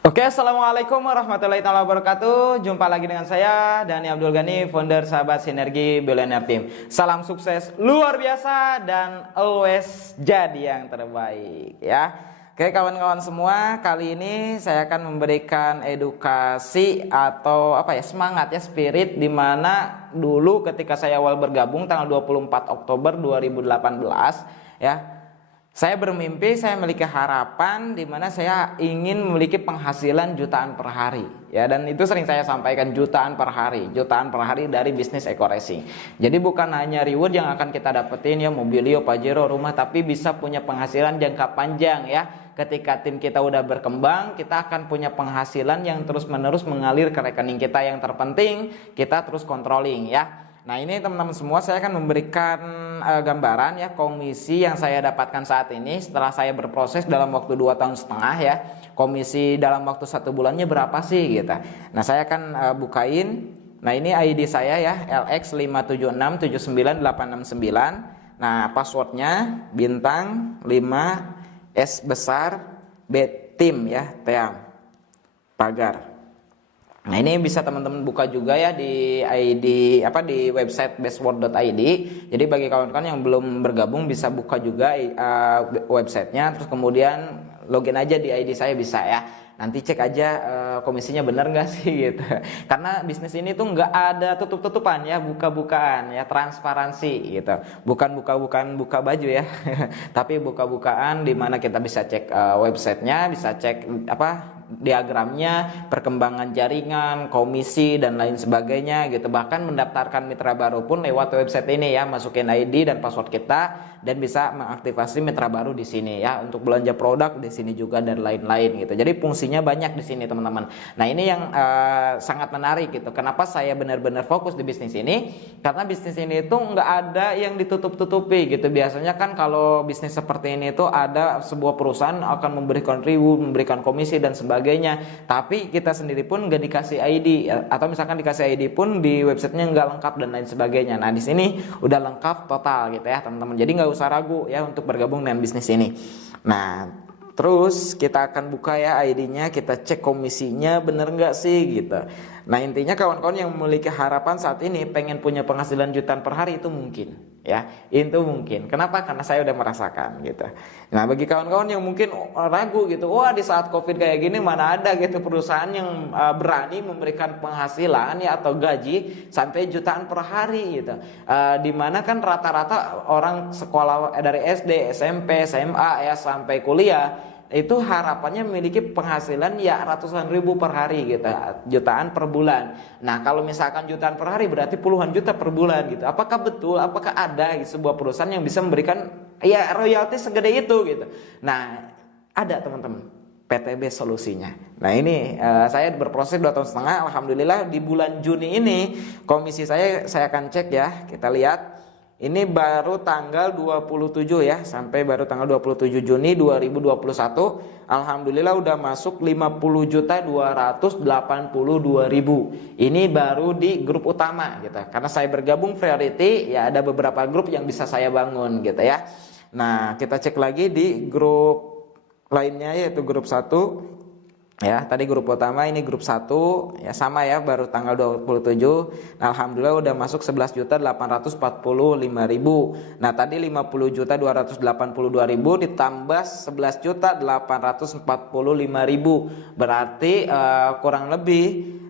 Oke, assalamualaikum warahmatullahi wabarakatuh. Jumpa lagi dengan saya, Dani Abdul Ghani, founder Sahabat Sinergi Billionaire Team. Salam sukses luar biasa dan always jadi yang terbaik ya. Oke kawan-kawan semua, kali ini saya akan memberikan edukasi atau semangat ya, spirit, dimana dulu ketika saya awal bergabung tanggal 24 Oktober 2018 ya. Saya bermimpi, saya memiliki harapan di mana saya ingin memiliki penghasilan jutaan per hari ya, dan itu sering saya sampaikan, jutaan per hari dari bisnis eco racing. Jadi bukan hanya reward yang akan kita dapetin ya, mobilio, pajero, rumah, tapi bisa punya penghasilan jangka panjang ya. Ketika tim kita udah berkembang, kita akan punya penghasilan yang terus-menerus mengalir ke rekening kita. Yang terpenting kita terus controlling ya. Nah ini teman-teman semua, saya akan memberikan gambaran ya komisi yang saya dapatkan saat ini setelah saya berproses dalam waktu 2,5 tahun ya. Komisi dalam waktu 1 bulannya berapa sih gitu. Nah saya akan bukain. Nah ini ID saya ya, LX576796869. Nah passwordnya bintang 5 S besar B tim ya, team pagar. Nah ini bisa teman-teman buka juga ya di ID di website bestworld.id. Jadi bagi kawan-kawan yang belum bergabung bisa buka juga websitenya, terus kemudian login aja di ID saya bisa ya. Nanti cek aja komisinya benar nggak sih gitu. Karena bisnis ini tuh nggak ada tutup-tutupan ya, buka-bukaan ya, transparansi gitu. Bukan buka baju ya, tapi buka-bukaan di mana kita bisa cek websitenya, bisa cek diagramnya, perkembangan jaringan, komisi dan lain sebagainya gitu. Bahkan mendaftarkan mitra baru pun lewat website ini ya, masukin ID dan password kita dan bisa mengaktifasi mitra baru di sini ya, untuk belanja produk di sini juga dan lain-lain gitu. Jadi fungsinya banyak di sini teman-teman. Nah ini yang sangat menarik gitu. Kenapa saya benar-benar fokus di bisnis ini? Karena bisnis ini itu nggak ada yang ditutup-tutupi gitu. Biasanya kan kalau bisnis seperti ini itu ada sebuah perusahaan akan memberikan reward, memberikan komisi dan sebagainya. Tapi kita sendiri pun nggak dikasih ID, atau misalkan dikasih ID pun di websitenya nggak lengkap dan lain sebagainya. Nah di sini udah lengkap total gitu ya teman-teman. Jadi nggak usah ragu ya untuk bergabung dengan bisnis ini. Nah terus kita akan buka ya ID-nya, kita cek komisinya bener nggak sih gitu. Nah intinya kawan-kawan yang memiliki harapan saat ini pengen punya penghasilan jutaan per hari itu mungkin ya, itu mungkin. Kenapa? Karena saya udah merasakan gitu. Nah bagi kawan-kawan yang mungkin ragu gitu, wah di saat COVID kayak gini mana ada gitu perusahaan yang berani memberikan penghasilan ya atau gaji sampai jutaan per hari gitu. Dimana kan rata-rata orang sekolah dari SD, SMP, SMA ya sampai kuliah itu harapannya memiliki penghasilan ya ratusan ribu per hari gitu, jutaan per bulan. Nah kalau misalkan jutaan per hari berarti puluhan juta per bulan gitu. Apakah betul, apakah ada sebuah perusahaan yang bisa memberikan ya royalti segede itu gitu? Nah ada teman-teman, PTB solusinya. Nah ini saya berproses 2,5 tahun. Alhamdulillah di bulan Juni ini komisi saya akan cek ya, kita lihat. Ini baru tanggal 27 ya, sampai baru tanggal 27 Juni 2021. Alhamdulillah udah masuk 50.282.000. Ini baru di grup utama gitu. Karena saya bergabung priority ya, ada beberapa grup yang bisa saya bangun gitu ya. Nah, kita cek lagi di grup lainnya yaitu grup 1. Ya, tadi grup utama, ini grup 1 ya, sama ya, baru tanggal 27. Nah, alhamdulillah udah masuk 11.845.000. Nah, tadi 50.282.000 ditambah 11.845.000. Berarti kurang lebih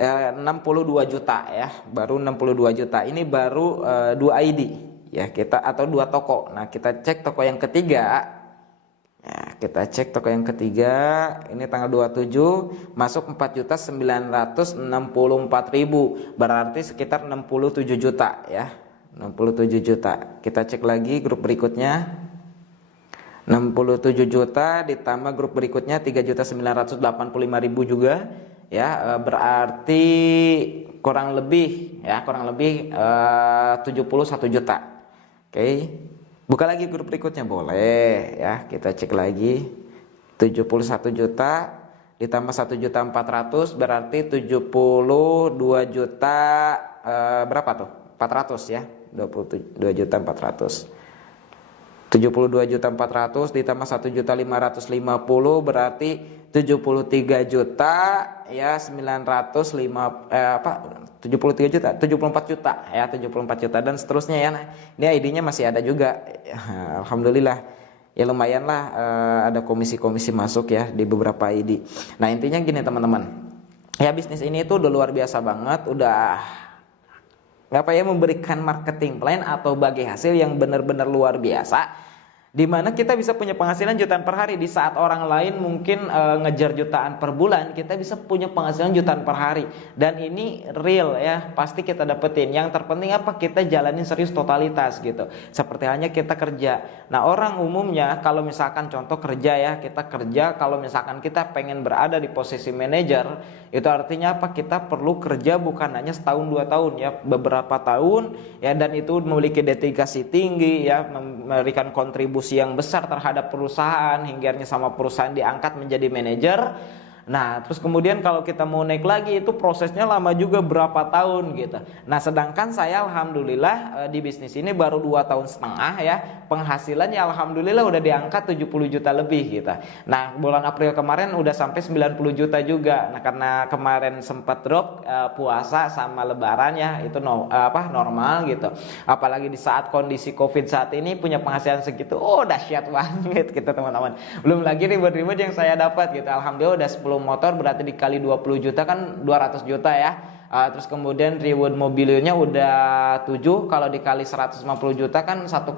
62 juta ya, baru 62 juta. Ini baru 2 ID ya, kita atau 2 toko. Nah, kita cek toko yang ketiga. Ya, kita cek toko yang ketiga, ini tanggal 27 masuk 4.964.000, berarti sekitar 67 juta ya, 67 juta. Kita cek lagi grup berikutnya, 67 juta ditambah grup berikutnya 3.985.000 juga ya, berarti kurang lebih 71 juta. Oke. Buka lagi grup berikutnya boleh ya, kita cek lagi 71 juta ditambah 1.400.000 berarti 72 juta berapa tuh? 400 ya, 22.400.000. 72.400.000 ditambah 1.550.000 berarti 73 juta ya 73 juta 74 juta ya 74 juta dan seterusnya ya. Nah, ini ID-nya masih ada juga. Alhamdulillah. Ya lumayan lah ada komisi-komisi masuk ya di beberapa ID. Nah, intinya gini teman-teman. Ya bisnis ini tuh udah luar biasa banget, udah memberikan marketing plan atau bagi hasil yang benar-benar luar biasa. Di mana kita bisa punya penghasilan jutaan per hari di saat orang lain mungkin ngejar jutaan per bulan, kita bisa punya penghasilan jutaan per hari. Dan ini real ya, pasti kita dapetin. Yang terpenting apa? Kita jalanin serius totalitas gitu. Seperti hanya kita kerja. Nah, orang umumnya kalau misalkan contoh kerja ya, kita kerja kalau misalkan kita pengen berada di posisi manajer, itu artinya apa? Kita perlu kerja bukan hanya setahun 2 tahun ya, beberapa tahun ya, dan itu memiliki dedikasi tinggi ya, memberikan kontribusi yang besar terhadap perusahaan hingga sama perusahaan diangkat menjadi manajer. Nah, terus kemudian kalau kita mau naik lagi itu prosesnya lama juga berapa tahun gitu. Nah, sedangkan saya alhamdulillah di bisnis ini baru 2,5 tahun ya. Penghasilannya alhamdulillah udah diangkat 70 juta lebih gitu. Nah, bulan April kemarin udah sampai 90 juta juga. Nah, karena kemarin sempat drop puasa sama lebaran ya, itu normal gitu. Apalagi di saat kondisi Covid saat ini punya penghasilan segitu, oh dahsyat banget gitu teman-teman. Belum lagi reward-reward yang saya dapat gitu. Alhamdulillah udah 10 motor berarti dikali 20 juta kan 200 juta ya. Terus kemudian reward mobilnya udah 7, kalau dikali 150 juta kan 1,25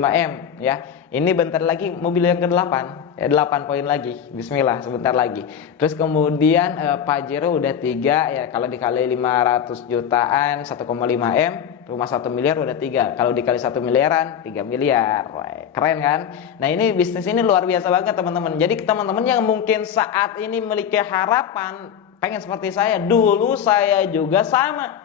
M ya. Ini bentar lagi mobil yang ke-8 ya, 8 poin lagi. Bismillah sebentar lagi. Terus kemudian Pajero udah 3 ya, kalau dikali 500 jutaan 1,5 M, rumah 1 miliar udah 3. Kalau dikali 1 miliaran 3 miliar. Wah, keren kan? Nah, ini bisnis ini luar biasa banget teman-teman. Jadi teman-teman yang mungkin saat ini memiliki harapan pengen seperti saya, dulu saya juga sama.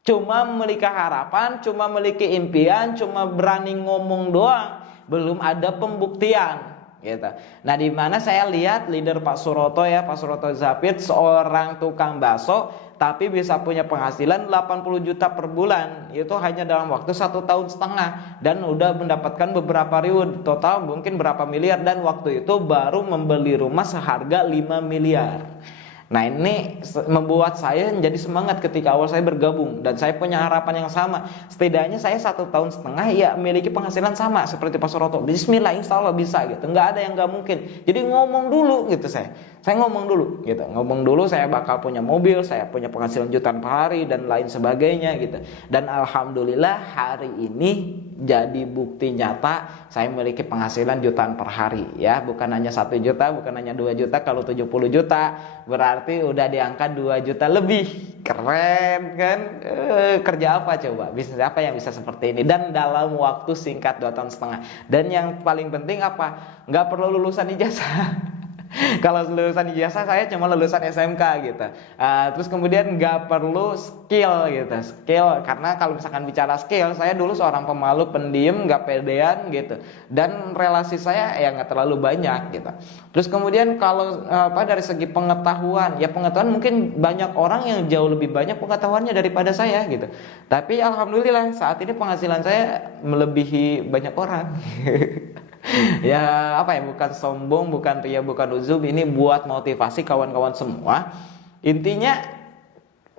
Cuma memiliki harapan, cuma memiliki impian, cuma berani ngomong doang, belum ada pembuktian gitu. Nah, di mana saya lihat leader Pak Suroto ya, Pak Suroto Zapit, seorang tukang bakso tapi bisa punya penghasilan 80 juta per bulan, itu hanya dalam waktu 1,5 tahun dan udah mendapatkan beberapa reward, total mungkin berapa miliar, dan waktu itu baru membeli rumah seharga 5 miliar. Nah, ini membuat saya menjadi semangat ketika awal saya bergabung, dan saya punya harapan yang sama. Setidaknya saya 1,5 tahun ya memiliki penghasilan sama seperti Pak Suroto. Bismillah, insya Allah bisa gitu. Nggak ada yang nggak mungkin. Jadi ngomong dulu gitu saya ngomong dulu gitu. Ngomong dulu saya bakal punya mobil, saya punya penghasilan jutaan per hari dan lain sebagainya gitu. Dan alhamdulillah hari ini jadi bukti nyata saya memiliki penghasilan jutaan per hari ya. Bukan hanya 1 juta, bukan hanya 2 juta. Kalau 70 juta berarti udah diangkat 2 juta lebih. Keren kan? Kerja apa coba? Bisnis apa yang bisa seperti ini? Dan dalam waktu singkat 2,5 tahun. Dan yang paling penting apa? Nggak perlu lulusan ijazah. Kalau lulusan ijazah saya cuma lulusan SMK gitu. Terus kemudian nggak perlu skill gitu. Skill, karena kalau misalkan bicara skill, saya dulu seorang pemalu, pendiam, nggak pedean gitu. Dan relasi saya ya nggak terlalu banyak gitu. Terus kemudian kalau dari segi pengetahuan, ya pengetahuan mungkin banyak orang yang jauh lebih banyak pengetahuannya daripada saya gitu. Tapi alhamdulillah saat ini penghasilan saya melebihi banyak orang. Ya bukan sombong, bukan ria, bukan uzub, ini buat motivasi kawan-kawan semua. Intinya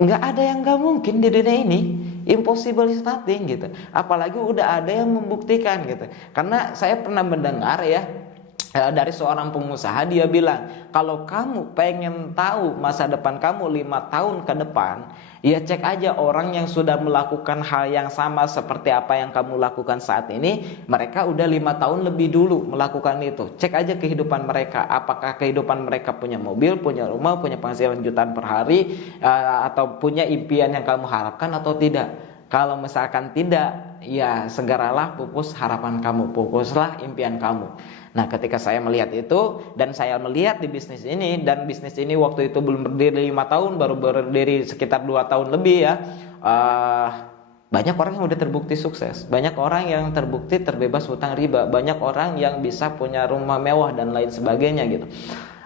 nggak ada yang nggak mungkin di dunia ini, impossible is nothing gitu. Apalagi udah ada yang membuktikan gitu. Karena saya pernah mendengar ya dari seorang pengusaha, dia bilang kalau kamu pengen tahu masa depan kamu 5 tahun ke depan, ya cek aja orang yang sudah melakukan hal yang sama seperti apa yang kamu lakukan saat ini. Mereka udah 5 tahun lebih dulu melakukan itu. Cek aja kehidupan mereka, apakah kehidupan mereka punya mobil, punya rumah, punya penghasilan jutaan per hari, atau punya impian yang kamu harapkan atau tidak. Kalau misalkan tidak, ya segeralah pupus harapan kamu, pupuslah impian kamu. Nah, ketika saya melihat itu, dan saya melihat di bisnis ini, dan bisnis ini waktu itu belum berdiri 5 tahun, baru berdiri sekitar 2 tahun lebih ya, banyak orang yang udah terbukti sukses, banyak orang yang terbukti terbebas hutang riba, banyak orang yang bisa punya rumah mewah dan lain sebagainya gitu.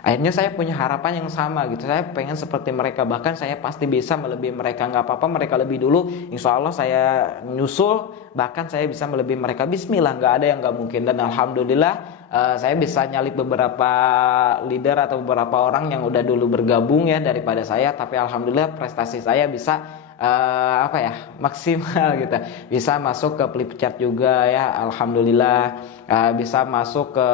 Akhirnya saya punya harapan yang sama gitu. Saya pengen seperti mereka, bahkan saya pasti bisa melebihi mereka. Nggak apa-apa mereka lebih dulu, insya Allah saya nyusul, bahkan saya bisa melebihi mereka. Bismillah, nggak ada yang nggak mungkin. Dan alhamdulillah saya bisa nyalip beberapa leader atau beberapa orang yang udah dulu bergabung ya daripada saya. Tapi alhamdulillah prestasi saya bisa maksimal gitu, bisa masuk ke flip chart juga ya, alhamdulillah, bisa masuk ke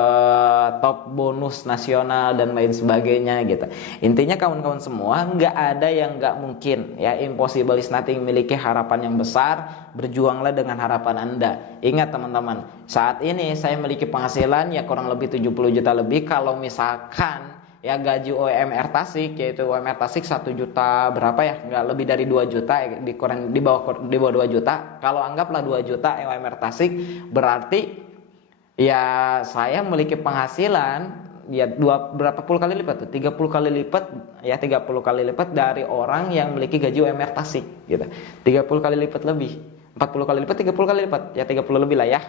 top bonus nasional dan lain sebagainya gitu. Intinya kawan-kawan semua, nggak ada yang nggak mungkin ya, impossible is nothing. Miliki harapan yang besar, berjuanglah dengan harapan Anda. Ingat teman-teman, saat ini saya memiliki penghasilan ya kurang lebih 70 juta lebih. Kalau misalkan ya gaji UMR Tasik, yaitu UMR Tasik 1 juta berapa ya, nggak lebih dari 2 juta, di bawah 2 juta. Kalau anggaplah 2 juta UMR Tasik, berarti ya saya memiliki penghasilan ya berapa puluh kali lipat tuh, 30 kali lipat ya, 30 kali lipat dari orang yang memiliki gaji UMR Tasik gitu. 30 kali lipat lebih, 40 kali lipat, 30 kali lipat, ya 30 lebih lah ya.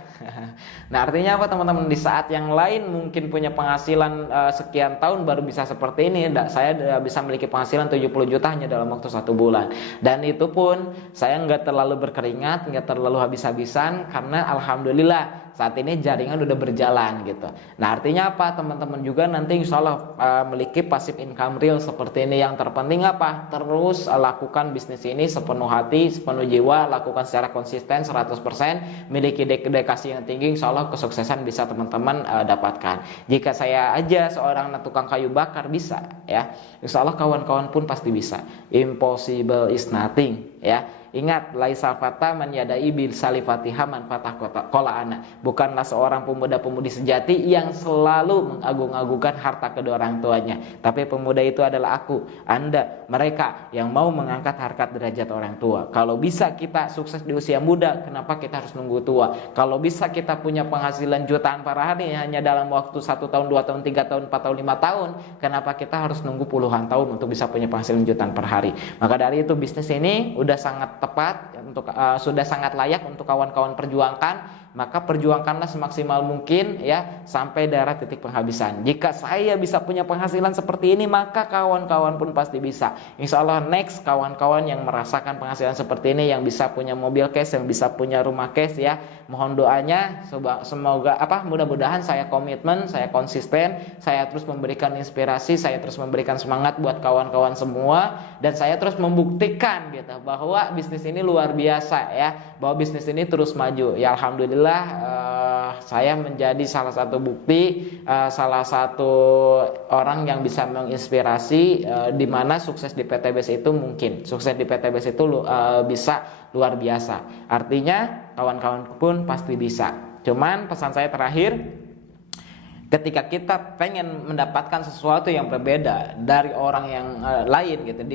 Nah artinya apa teman-teman, di saat yang lain mungkin punya penghasilan sekian tahun baru bisa seperti ini, saya bisa memiliki penghasilan 70 juta hanya dalam waktu 1 bulan. Dan itu pun saya nggak terlalu berkeringat, nggak terlalu habis-habisan, karena alhamdulillah saat ini jaringan udah berjalan gitu. Nah artinya apa teman-teman juga nanti insya Allah memiliki passive income real seperti ini. Yang terpenting apa? Terus lakukan bisnis ini sepenuh hati, sepenuh jiwa, lakukan secara konsisten 100%, miliki dedikasi yang tinggi, insya Allah kesuksesan bisa teman-teman dapatkan. Jika saya aja seorang tukang kayu bakar bisa ya, insya Allah kawan-kawan pun pasti bisa. Impossible is nothing ya. Ingat, laisa fata man yadai bil salifatiha man fatah kola ana. Bukanlah seorang pemuda-pemudi sejati yang selalu mengagung-agungkan harta kedua orang tuanya, tapi pemuda itu adalah aku, Anda, mereka yang mau mengangkat harkat derajat orang tua. Kalau bisa kita sukses di usia muda, kenapa kita harus nunggu tua? Kalau bisa kita punya penghasilan jutaan per hari hanya dalam waktu 1 tahun, 2 tahun, 3 tahun, 4 tahun, 5 tahun, kenapa kita harus nunggu puluhan tahun untuk bisa punya penghasilan jutaan per hari? Maka dari itu bisnis ini udah sangat tepat untuk sudah sangat layak untuk kawan-kawan perjuangkan. Maka perjuangkanlah semaksimal mungkin ya, sampai daerah titik penghabisan. Jika saya bisa punya penghasilan seperti ini, maka kawan-kawan pun pasti bisa. Insya Allah next kawan-kawan yang merasakan penghasilan seperti ini, yang bisa punya mobil cash, yang bisa punya rumah cash ya, mohon doanya semoga mudah-mudahan saya komitmen, saya konsisten, saya terus memberikan inspirasi, saya terus memberikan semangat buat kawan-kawan semua, dan saya terus membuktikan gitu bahwa bisnis ini luar biasa ya, bahwa bisnis ini terus maju ya. Alhamdulillah saya menjadi salah satu bukti, salah satu orang yang bisa menginspirasi, di mana sukses di PTBS itu mungkin, sukses di PTBS itu bisa luar biasa. Artinya kawan-kawan pun pasti bisa. Cuman pesan saya terakhir, ketika kita pengen mendapatkan sesuatu yang berbeda dari orang yang lain gitu,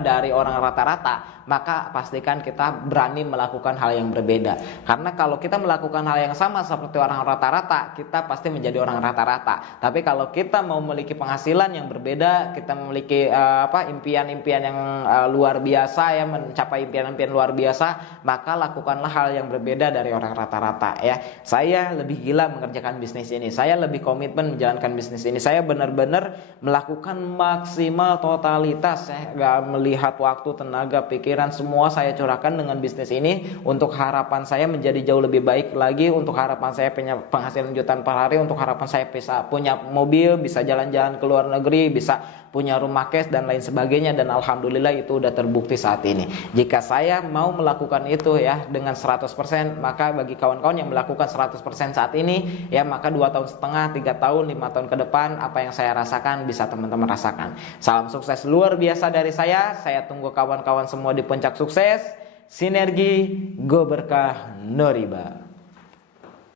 dari orang rata-rata, maka pastikan kita berani melakukan hal yang berbeda. Karena kalau kita melakukan hal yang sama seperti orang rata-rata, kita pasti menjadi orang rata-rata. Tapi kalau kita mau memiliki penghasilan yang berbeda, kita memiliki impian-impian yang luar biasa ya, mencapai impian-impian luar biasa, maka lakukanlah hal yang berbeda dari orang rata-rata ya. Saya lebih gila mengerjakan bisnis ini, saya lebih komitmen menjalankan bisnis ini, saya benar-benar melakukan maksimal totalitas, saya gak melihat waktu, tenaga, pikiran, semua saya curahkan dengan bisnis ini untuk harapan saya menjadi jauh lebih baik lagi, untuk harapan saya punya penghasilan jutaan per hari, untuk harapan saya bisa punya mobil, bisa jalan-jalan ke luar negeri, bisa punya rumah cash dan lain sebagainya. Dan alhamdulillah itu udah terbukti saat ini. Jika saya mau melakukan itu ya dengan 100%, maka bagi kawan-kawan yang melakukan 100% saat ini ya, maka 2 tahun setengah, 3 tahun, 5 tahun ke depan, apa yang saya rasakan bisa teman-teman rasakan. Salam sukses luar biasa dari saya tunggu kawan-kawan semua di puncak sukses. Sinergi, go berkah, no riba.